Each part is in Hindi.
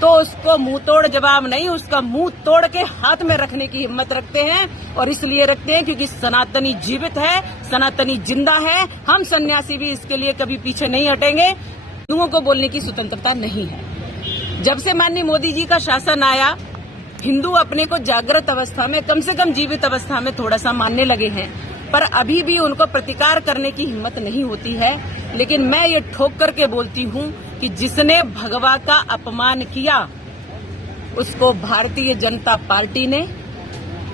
तो उसको मुंह तोड़ जवाब नहीं, उसका मुंह तोड़ के हाथ में रखने की हिम्मत रखते हैं। और इसलिए रखते हैं क्योंकि सनातनी जीवित है, सनातनी जिंदा है। हम सन्यासी भी इसके लिए कभी पीछे नहीं हटेंगे। हिंदुओं को बोलने की स्वतंत्रता नहीं है। जब से माननीय मोदी जी का शासन आया, हिंदू अपने को जागृत अवस्था में, कम से कम जीवित अवस्था में थोड़ा सा मानने लगे हैं, पर अभी भी उनको प्रतिकार करने की हिम्मत नहीं होती है। लेकिन मैं ये ठोक करके बोलती हूँ कि जिसने भगवा का अपमान किया उसको भारतीय जनता पार्टी ने,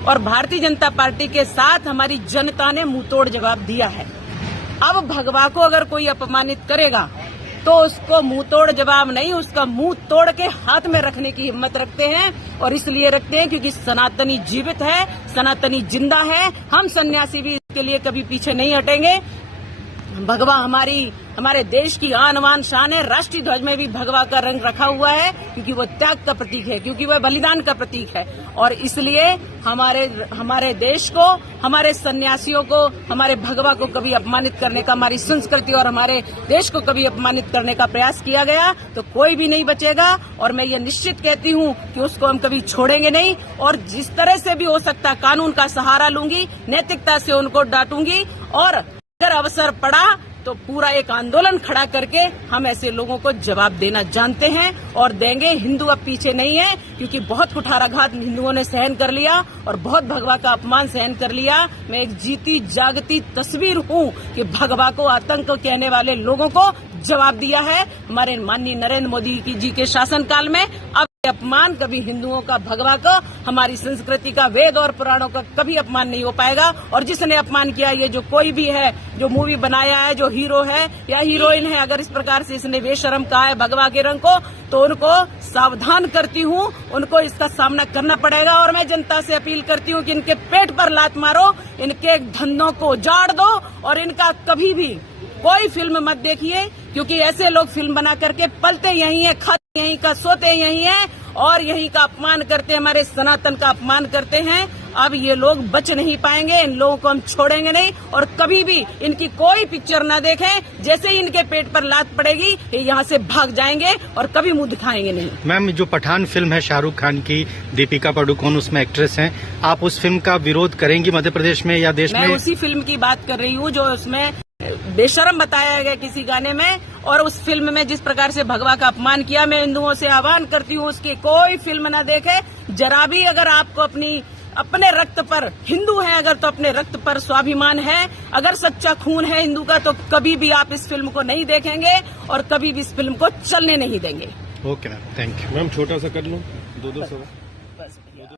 और भारतीय जनता पार्टी के साथ हमारी जनता ने मुंहतोड़ जवाब दिया है। अब भगवा को अगर कोई अपमानित करेगा तो उसको मुंह तोड़ जवाब नहीं, उसका मुंह तोड़ के हाथ में रखने की हिम्मत रखते हैं। और इसलिए रखते हैं क्योंकि सनातनी जीवित है, सनातनी जिंदा है। हम सन्यासी भी इसके लिए कभी पीछे नहीं हटेंगे। भगवा हमारे देश की आन बान शान है। राष्ट्रीय ध्वज में भी भगवा का रंग रखा हुआ है क्योंकि वो त्याग का प्रतीक है, क्योंकि वह बलिदान का प्रतीक है। और इसलिए हमारे देश को, हमारे सन्यासियों को, हमारे भगवा को कभी अपमानित करने का, हमारी संस्कृति और हमारे देश को कभी अपमानित करने का प्रयास किया गया तो कोई भी नहीं बचेगा। और मैं ये निश्चित कहती हूँ कि उसको हम कभी छोड़ेंगे नहीं। और जिस तरह से भी हो सकता कानून का सहारा लूंगी, नैतिकता से उनको डांटूंगी। और अगर अवसर पड़ा तो पूरा एक आंदोलन खड़ा करके हम ऐसे लोगों को जवाब देना जानते हैं और देंगे। हिंदू अब पीछे नहीं है क्योंकि बहुत कुठाराघात हिंदुओं ने सहन कर लिया और बहुत भगवा का अपमान सहन कर लिया। मैं एक जीती जागती तस्वीर हूँ कि भगवा को आतंक कहने वाले लोगों को जवाब दिया है हमारे माननीय नरेंद्र मोदी जी के शासनकाल में। अब अपमान कभी हिंदुओं का, भगवा का, हमारी संस्कृति का, वेद और पुराणों का कभी अपमान नहीं हो पाएगा। और जिसने अपमान किया, ये जो कोई भी है, जो मूवी बनाया है, जो हीरो है या हीरोइन है, अगर इस प्रकार से इसने बेशरम कहा है भगवा के रंग को, तो उनको सावधान करती हूँ, उनको इसका सामना करना पड़ेगा। और मैं जनता से अपील करती हूँ कि इनके पेट पर लात मारो, इनके धंधों को उजाड़ दो और इनका कभी भी कोई फिल्म मत देखिए, क्योंकि ऐसे लोग फिल्म बना करके पलते यही है, खाते यहीं का, सोते यही है और यहीं का अपमान करते हैं, हमारे सनातन का अपमान करते हैं। अब ये लोग बच नहीं पाएंगे, इन लोगों को हम छोड़ेंगे नहीं और कभी भी इनकी कोई पिक्चर न देखें। जैसे ही इनके पेट पर लात पड़ेगी ये यहाँ से भाग जाएंगे और कभी मुंह दिखाएंगे नहीं। मैम, जो पठान फिल्म है शाहरुख खान की, दीपिका पादुकोण उसमें एक्ट्रेस हैं, आप उस फिल्म का विरोध करेंगी मध्य प्रदेश में या देश में? मैं उसी फिल्म की बात कर रही हूँ जो उसमें बेशरम बताया गया किसी गाने में, और उस फिल्म में जिस प्रकार से भगवा का अपमान किया। मैं हिंदुओं से आह्वान करती हूँ उसकी कोई फिल्म न देखे। जरा भी अगर आपको अपने रक्त पर, हिंदू है अगर तो अपने रक्त पर स्वाभिमान है, अगर सच्चा खून है हिंदू का, तो कभी भी आप इस फिल्म को नहीं देखेंगे और कभी भी इस फिल्म को चलने नहीं देंगे। Okay ma'am, thank you. Ma'am छोटा सा कर लूं, 2-2 सवाल।